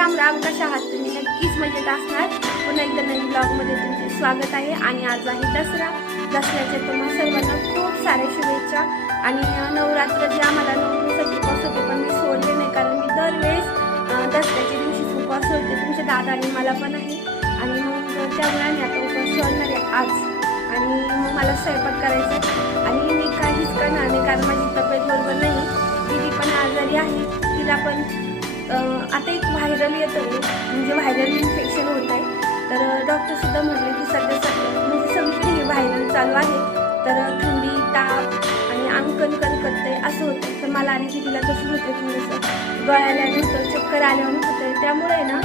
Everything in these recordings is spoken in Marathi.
राम राम, कशा आहात तुम्ही? नक्कीच मजेत असणार. पुन्हा एकदा नवीन ब्लॉगमध्ये तुमचे स्वागत आहे. आणि आज आहे दसऱ्याच्या तुम्हा सर्वांना खूप साऱ्या शुभेच्छा. आणि नवरात्र जे आम्हाला 9 दिवसाचे उपवास होते, पण मी सोडले नाही, कारण मी दरवेळेस दसऱ्याच्या दिवशीच उपवास सोडते. तुमच्या दादा आणि मला पण आहे. आणि मग त्यामुळे आम्ही आता उपवास सोडणार आहे आज. आणि मग मला स्वयंपाक करायचा आहे. आणि मी काहीच करणार नाही, कारण माझी तब्येत बरोबर नाही. दीदी पण आजारी आहे, तिला पण आता एक व्हायरल येतं म्हणजे व्हायरल इन्फेक्शन होत आहे. तर डॉक्टरसुद्धा म्हटले की सध्या म्हणजे सगळीकडे हे व्हायरल चालू आहे. तर थंडी, ताप आणि अंग कणकण करते असं होतं. तर मला आणि तिला कसं होतं की जसं गळ्याला नव्हतं, चक्कर आल्यावर होतं. त्यामुळे ना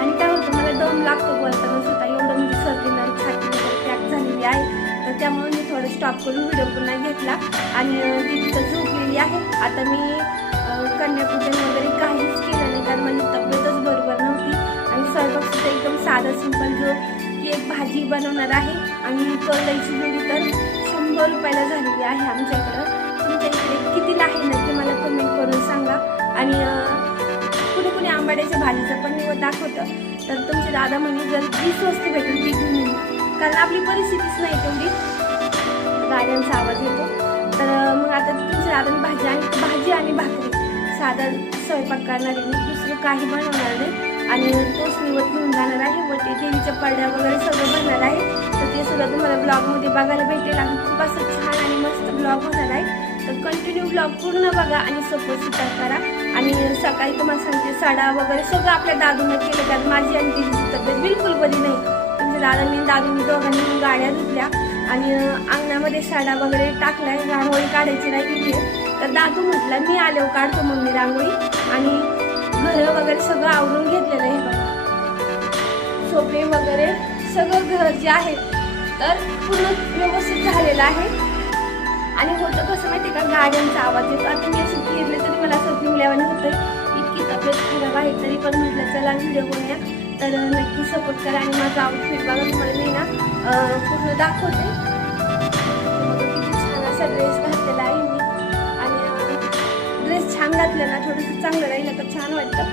आणि काय होतं, मला दम लागतो बोलताना सुद्धा, एवढं म्हणजे सर्दीला छाती वगैरे पॅक झालेली आहे. तर त्यामुळे मी थोडं स्टॉप करून व्हिडिओ पुन्हा घेतला. आणि ती तिथं झोपलेली आहे. आता मी कन्यापूजन वगैरे काहीच केलं नाही, कारण माझी तब्येतच बरोबर नव्हती. आणि स्वयंपाकसुद्धा एकदम साधा सिंपल, जो की एक भाजी बनवणार आहे. आणि करडईची जोडी तर 100 रुपयाला झालेली आहे आमच्याकडं. तुमच्या इकडे कितीला आहे नक्की मला कमेंट करून सांगा. आणि कुणी आंबाड्याच्या भाजीचं पण निवड दाखवतं. तर तुमचे दादा म्हणे जर 20 वस्तू भेटेल ती घेऊन येईल, कारण आपली परिस्थितीच नाही तेवढी. गाड्यांचा आवाज येतो. तर मग आता तुमच्या दादाने भाजी आणि भाकरी साधा स्वयंपाक करणार आहे. मी दुसरं काही बनवणार नाही. आणि तोच निवड घेऊन जाणार आहे. व ते देवीच्या पडद्या वगैरे सगळं बनणार आहे. तर ते सुद्धा तुम्हाला ब्लॉगमध्ये बघायला भेटेल. आणि खूप असं छान आणि मस्त ब्लॉग होणार आहे. तर कंटिन्यू ब्लॉग पूर्ण बघा आणि सपोर्ट सुद्धा करा. आणि सकाळी तुम्हाला सांगते, साडा वगैरे सगळं आपल्या दादूनं केलं, कारण माझी आणि दिदीची तब्येत बिलकुल बरी नाही. तुमच्या दादांनी दादूंनी दोघांनी गाड्या धुतल्या आणि अंगणामध्ये साडा वगैरे टाकलाय. रांगोळी काढायची राहिली आहे. तर दादू म्हटलं मी आलो काढतो मम्मी रांगोळी. आणि घरं वगैरे सगळं आवरून घेतलेलं आहे बघा. सोफे वगैरे सगळं घर जे आहे तर पूर्ण व्यवस्थित झालेलं आहे. आणि होतं कसं माहिती का, गाड्यांचा आवाज येतो. आता मी अशी फिरले तरी मला असं फिरल्यावानी होतं. इतकी तब्येत खराब आहे, तरी पण म्हटलं चला व्हिडिओ बनवूया. तर नक्की सपोर्ट करा. आणि माझा आउटफिट बघा, तुम्हाला मी ना पूर्ण दाखवते. किती छान असा ड्रेस घातलेला आहे मी. आणि ड्रेस छान घातला ना, थोडंसं चांगलं राहिलं तर छान वाटतं.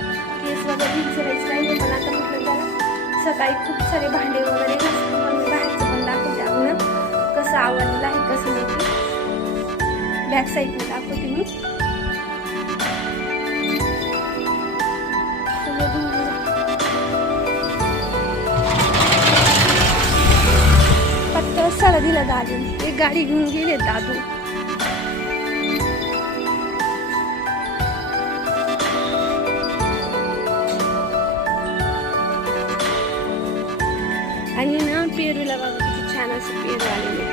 केस वगैरे विचारायचं राहिले, पण आता म्हटलं त्याला सकाळी खूप सारे भांडे वगैरे घासते. पण मी बाहेरचं पण दाखवते अंगण कसं आवडलेलं आहे, कसं नाही. बॅक साईडने दाखवते मी. पत्ता सारा दिला दादू, एक गाडी घेऊन गेले दादू. आणि ना पेरूला बघा किती छान असं पेरू आलेले.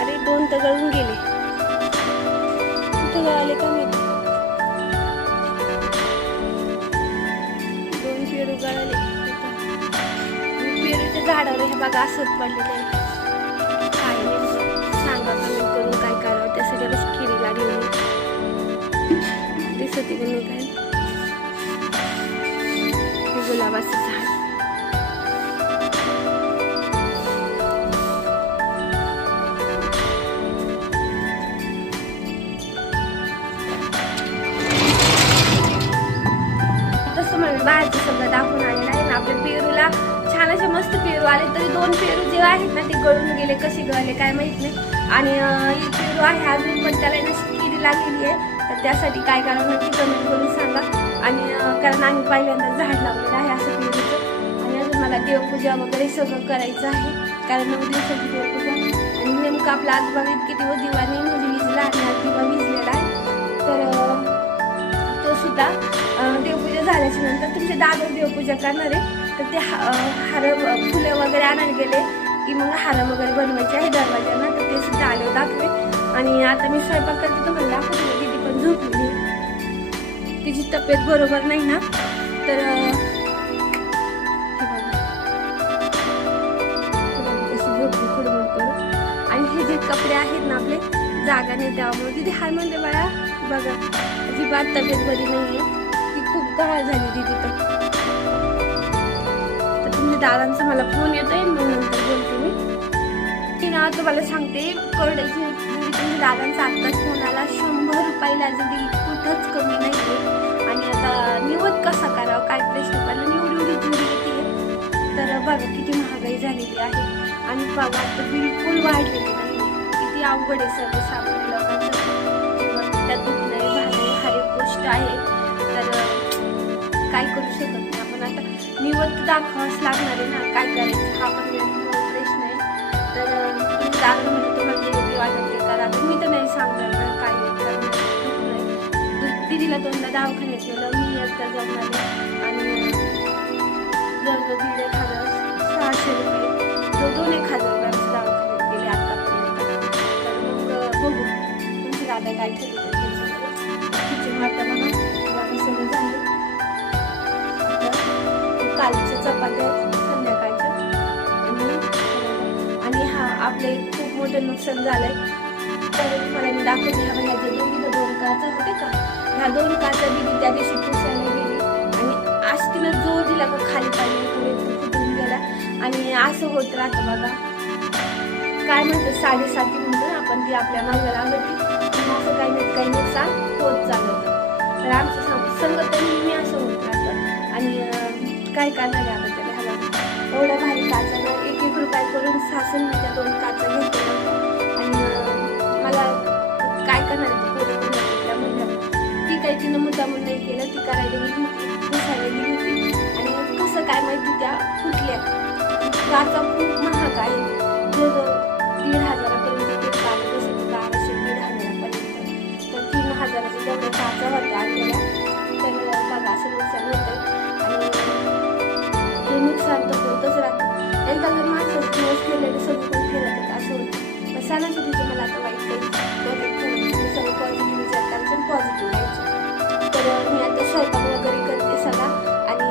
अरे 2 तर गळून गेले. कुठं गळाले का मी? 2 पेरू गळाले. पेरूच्या झाडावर हे बघा असंच पडलेलं आहे. काय नेमकं सांगा कमेंट करून काय करावं. त्यासाठी बस किडी लागलेली दिसते की नाही काय. गुलाबाचं झाड. बाहेरचं सगळं दाखवून आलेलं आहे ना. आपल्या पेरूला छान असे मस्त पेरू आले, तरी 2 पेरू जे आहेत ना ते गळून गेले. कसे गळले काय माहित नाही. आणि एक पेरू आहे अजून, पण त्याला ना किडी लागलेली आहे. तर त्यासाठी काय करावं नक्की कमेंट करून सांगा. आणि कारण आम्ही पहिल्यांदा झाड लावलेलं आहे असं पेरूचं. आणि अजून मला देवपूजा वगैरे सगळं करायचं आहे, कारण 9 दिवसाची देवपूजा. आणि नेमकं आपला आज बघा इतके दिवस दिवाणी म्हणजे विजला आणि आज दिवा विजलेला आहे. तर तो सुद्धा देवपूजा झाल्याच्या नंतर तुमचे दादा देवपूजा करणार आहे. तर ते हार फुलं वगैरे आणायला गेले की मग हार वगैरे बनवायचे आहे दरवाज्यांना. तर ते सुद्धा आले दाखवे. आणि आता मी स्वयंपाक करते, तर मला दाखवते. दीदी पण झोपलेली, तिची तब्येत बरोबर नाही ना. तर कशी झोपली फुडबुड करून. आणि हे जे कपडे आहेत ना आपले जागा नाही, त्यामुळे तिथे हाय म्हणले बाळा बघा अजिबात तब्येत बरी नाही आहे. ती खूप गहाळ झाली तिथे. तर तुमच्या दादांचा मला फोन येतोय, मग नंतर बोलते मी ना. तुम्हाला सांगते, करड्याची जोडी तुमच्या दादांचा आत्ताच फोन आला. 100 रुपयाला जोडी कुठंच कमी नाही. आणि आता बघा किती महागाई झालेली आहे आणि पगार तर बिलकुल वाढलेली नाही. किती अवघड आहे सर्वसामान्य लोकांचं त्यात दुखणे भागणे हर एक गोष्ट आहे. तर काय करू शकत नाही आपण. आता निवत दाखवावंच लागणार आहे ना, काय करायचं हा पण प्रश्न आहे. तर तुम्ही जाणं म्हणजे तुम्हाला जे योग्य वाटत ते करा. तुम्ही तर नाही सांगणार ना काय कारण दिदीला दोनदा दवाखान्यात गेलं, मी एकदा जाऊन आले आणि जवळजवळ 1,600 रुपये जो 2,000 रुपयांचं दवाखान्यात गेले आतापर्यंत. तर मग बघू तुमची दादा काय ठरवते त्याच्यामध्ये. किचन वाटा बघा सगळं झालं. कालच्या चपात्या संध्याकाळच्या आणि हा आपले खूप मोठं नुकसान झालंय. तर तुम्हाला मी दाखवते ह्या ह्याच्या दोन काचा होते का, ह्या 2 काचा दिली त्या दिवशी पुसायला गेली आणि आज तिनं जोर दिला का खाली पाणी पुढे फुटून गेला. आणि असं होत राहतं बघा. काय म्हणतं 7.5 म्हणतो ना आपण, ती आपल्या मागं लागत असं काही नाही काही नुकसान होत चालत. तर आमचं संगत नेहमी असं होत राहतं. आणि काय करणार आहे आता त्याला ह्याला एवढ्या भारी काचानं 1-1 रुपये करून सासून मी त्या 2 काचा घेतल्या. आणि मला काय करणार आहे पोरं म्हणलं ती काही तिनं मुद्दामून नाही केलं, ती करायला गेली होती पुसायला गेली होती आणि कसं काय माहिती त्या फुटल्या. काचा खूप महाग आहे, जवळजवळ 1,500पर्यंत एक काच बसत 1,200-1,500पर्यंत. तर 3,000च्या जेवढ्या काचा होत्या आणलेल्या. तर बघा असं नुकसान होतं आणि हे नुकसान तर होतच राहतं. एकदा जर माणसं दिवस केलेलं सगळं पण फिरत असं होतं. पण सणासुदीचं मला आता वाईट काही सगळं पॉझिटिव्ह विचार करायचं आणि पॉझिटिव्ह राहायचं. तर मी आता स्वयंपाक वगैरे करते सगळा आणि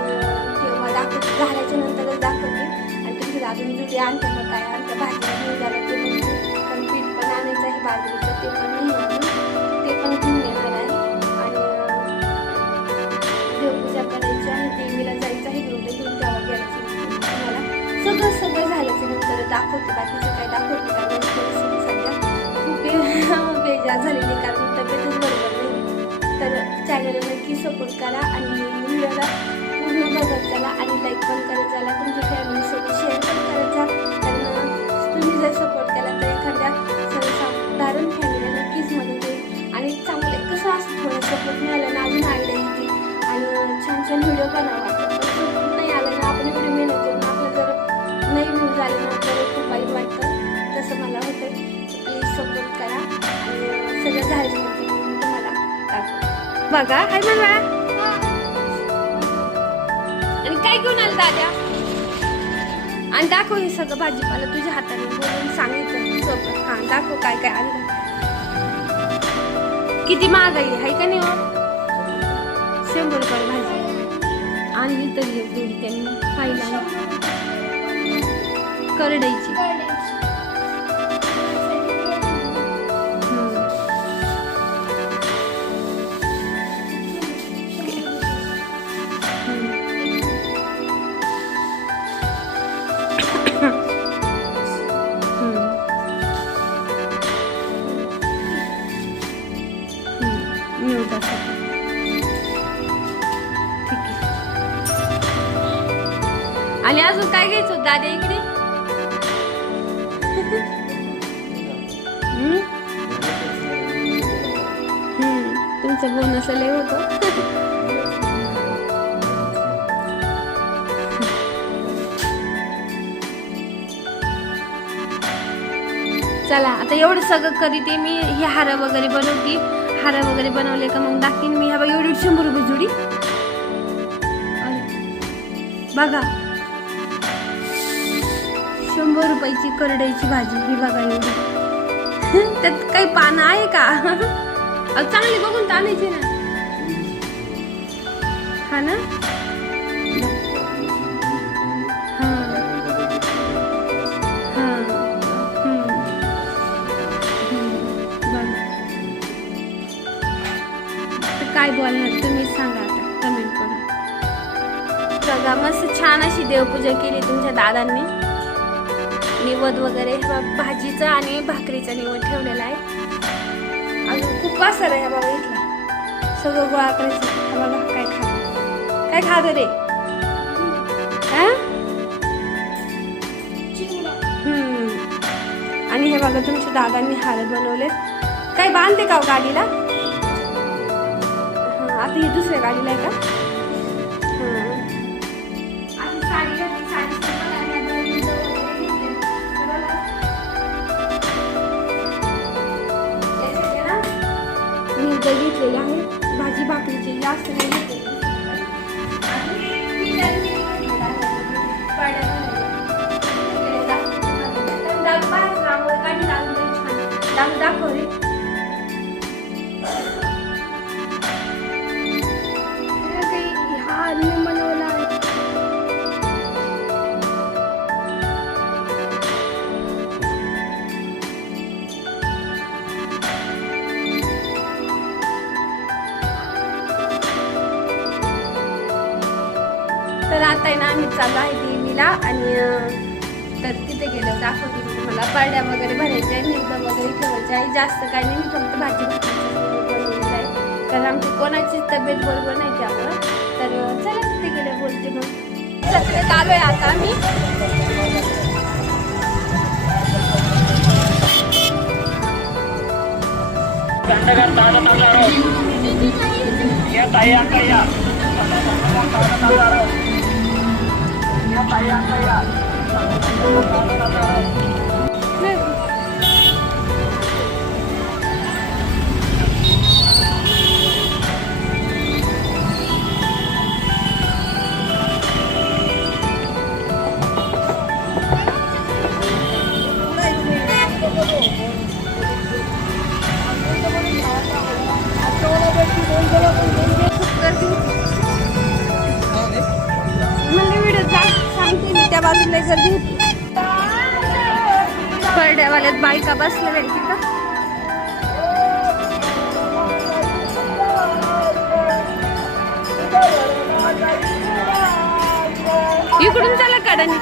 तेव्हा दाखवते, घालायच्या नंतरच दाखवते. आणि तुम्ही अजून जुडी आणता का काय आणतं भाजीला घेऊन झालं ते पण, कारण पीठ पण आणायचं आहे बाजरीचं ते पण नाही अजून, ते पण घेऊन येणार आहे. आणि देवपूजा करायची आहे, देवीला जायचं आहे घेऊन तेव्हा गेल्याची तुम्हाला सगळं झाल्याच्या नंतर दाखवते. बाकीचं काय दाखवते कारण सध्या खूप बेजार झालेली कारण तब्येतच बरोबर नाही. तर चॅनलला नक्की सपोर्ट करा आणि व्हिडिओला पूर्ण बघत चला आणि लाईक पण करत चला. तुमच्या फॅमिलीसोबत शेअर पण करत जा. कारण तुम्ही जर सपोर्ट केला तर एखाद्या सर्वसाधारण फॅमिलीला नक्कीच मदत होईल. आणि चांगलं कसं असं थोडं सपोर्ट मिळालं ना अजून आयडिया येते आणि छान छान व्हिडिओ बनावं वाटतं. पण सपोर्ट नाही आलं ना आपण व्हिडिओ मेहनत करून आपलं जर नाही व्ह्यूज झाले ना आपल्याला खूप वाईट वाटतं. तसं मला होतं. प्लीज सपोर्ट करा आणि सगळं झाल्यानंतर तुम्हाला दाखव बघा. हाय म्हणा आणि काय घेऊन आलं दादा आणि दाखव हे सगळं भाजीपाला तुझ्या हाताने बोलून सांगितलं सोबत. हा दाखव काय काय आणलं. किती महागाई आहे का नाही हो. 100 रुपये भाजी आणली तरी एक जोडी त्यांनी पाहिला करडायची. ठीक आहे. आणि अजून काय घ्यायचं होतं दादा इकडे. तुमचं बोनस लय होतं. चला आता एवढं सगळं करीते मी. हे हार वगैरे बनवते. हार वगैरे बनवले का मग दाखवीन मी. हा एवढी 100 रुपये जोडी बघा. 100 रुपयाची करडाईची भाजी ही बघा एवढी. त्यात काही पानं आहे का. चांगली बघून आणायची ना. हा ना. काय बोलणार तुम्ही सांगा आता कमेंट करून. बघा मस्त छान अशी देवपूजा केली तुमच्या दादांनी. निवद वगैरे भाजीचं आणि भाकरीचा निवद ठेवलेला आहे. अजून खूप वासर आहे बाबा इथला. सगळं गोळा करायचं. बघा काय खात रे. बघा तुमच्या दादांनी हार बनवले. काय बांधते का हो गाडीला? हां, आता ही दुसऱ्या गाडीला आहे का? हां, आता साडी घातली, साडी सिंपल आणि आता विंडो वगैरे घेतले. बघा. याच्यात ना मी इथं घेतलेले आहे भाजी भाकरीचे, जास्त नाही घेतलेले. दाखव रे. हा मी बनवला आहे. तर आता आहे ना आम्ही चालू आहे देवीला आणि तर तिथे गेलो दाखवते मी तुम्हाला. पारड्या वगैरे भरायच्या आहे, निवडं वगैरे ठेवायचे आहे. जास्त काही नाही, मी फक्त भाजी बनवलेलं आहे कारण आमची कोणाची तब्येत बरोबर नाही त्यामुळं. तर चला तिथे गेले बोलते. मग जत्रेत आलो आहे आता आम्ही. त्या बाजूला गर्दी होती. परड्यावाल्यात बायका बसलेल्या आहेत तिथं. इकडून चला कडानी.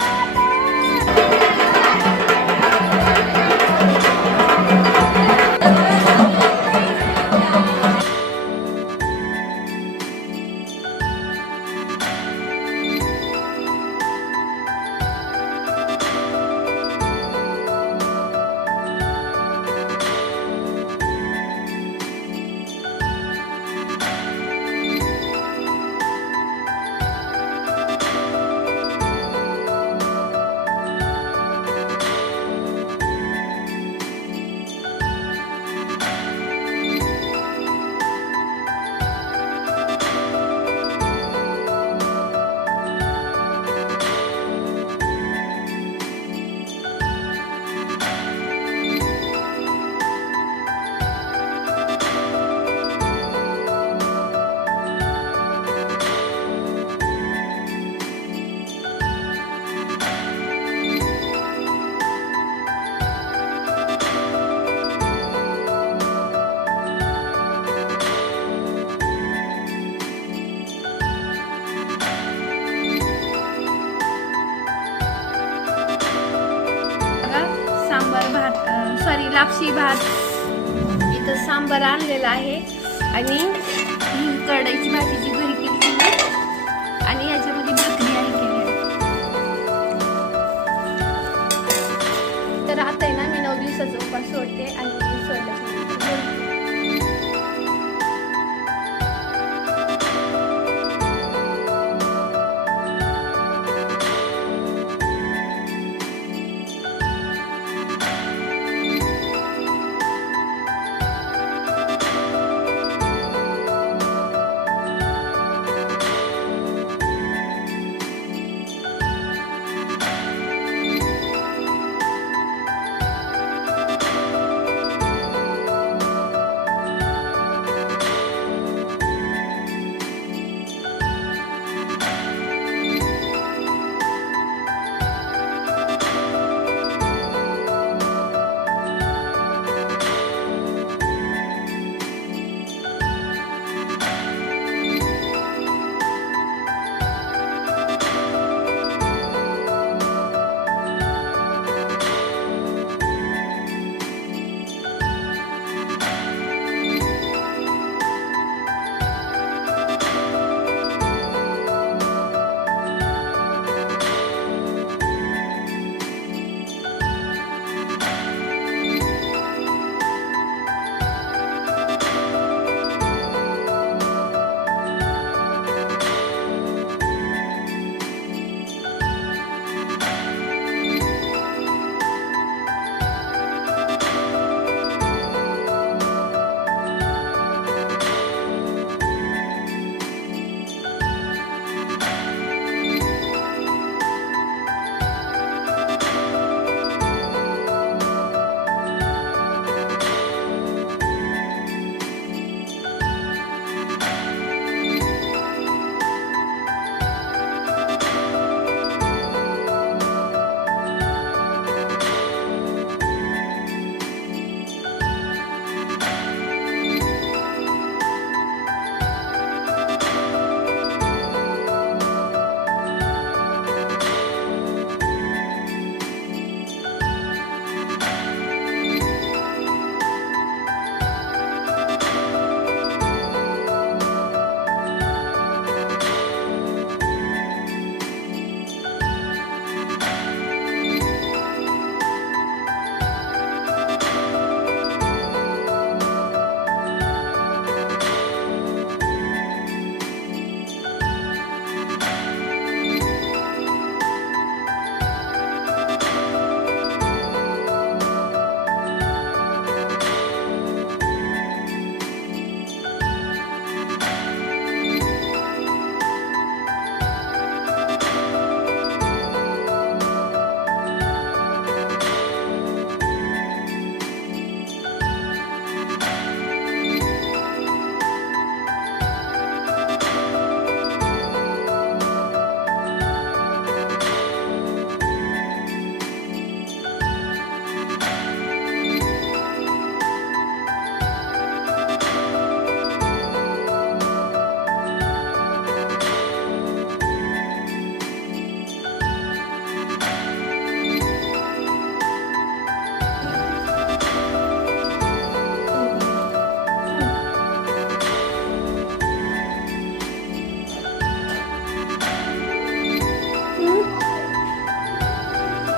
लापशी भात इथं सांबार आणलेला आहे आणि ही कढईची भाजीची घरी केली आणि याच्यामध्ये भाकरी आहे केली. तर आता आहे ना मी 9 दिवसाचा उपास सोडते आणि सोडल्याच्या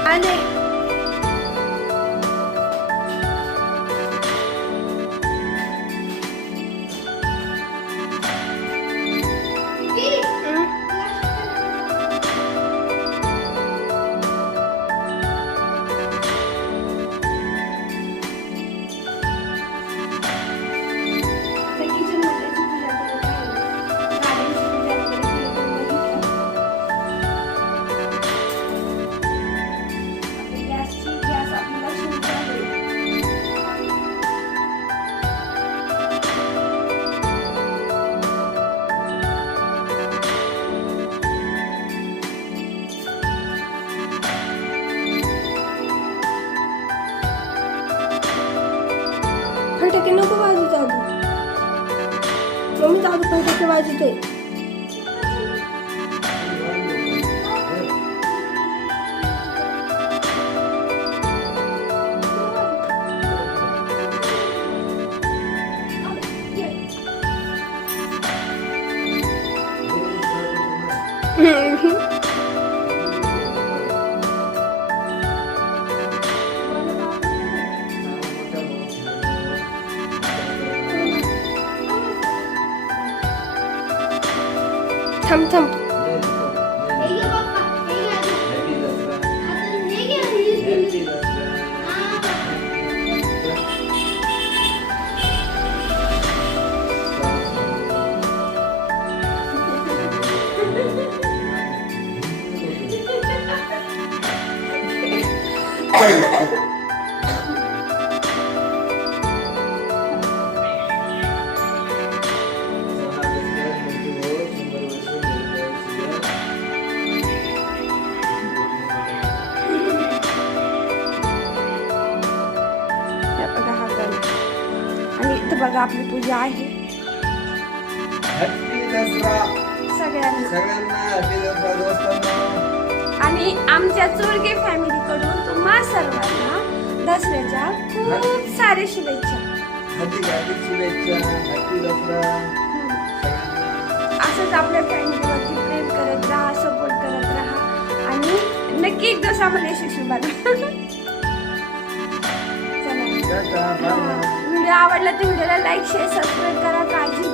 आले. फटाके नको वाजू जाऊ. मम्मी जाऊ फटाके वाजते. थांब थांब. आणि इथं बघा आपली पूजा आहे. सगळ्यांना आणि आमच्या चोरगे फॅमिली कडून तुम्हा सर्वांना दसऱ्याच्या खूप सारे शुभेच्छा. असंच आपल्या फॅमिलीवरती प्रेम करत राहा, सपोर्ट करत राहा आणि नक्की एक दिवस आम्हाला यशस्वी बनवा. व्हिडिओ आवडला तर व्हिडिओला लाईक शेअर सबस्क्राईब करा. काळजी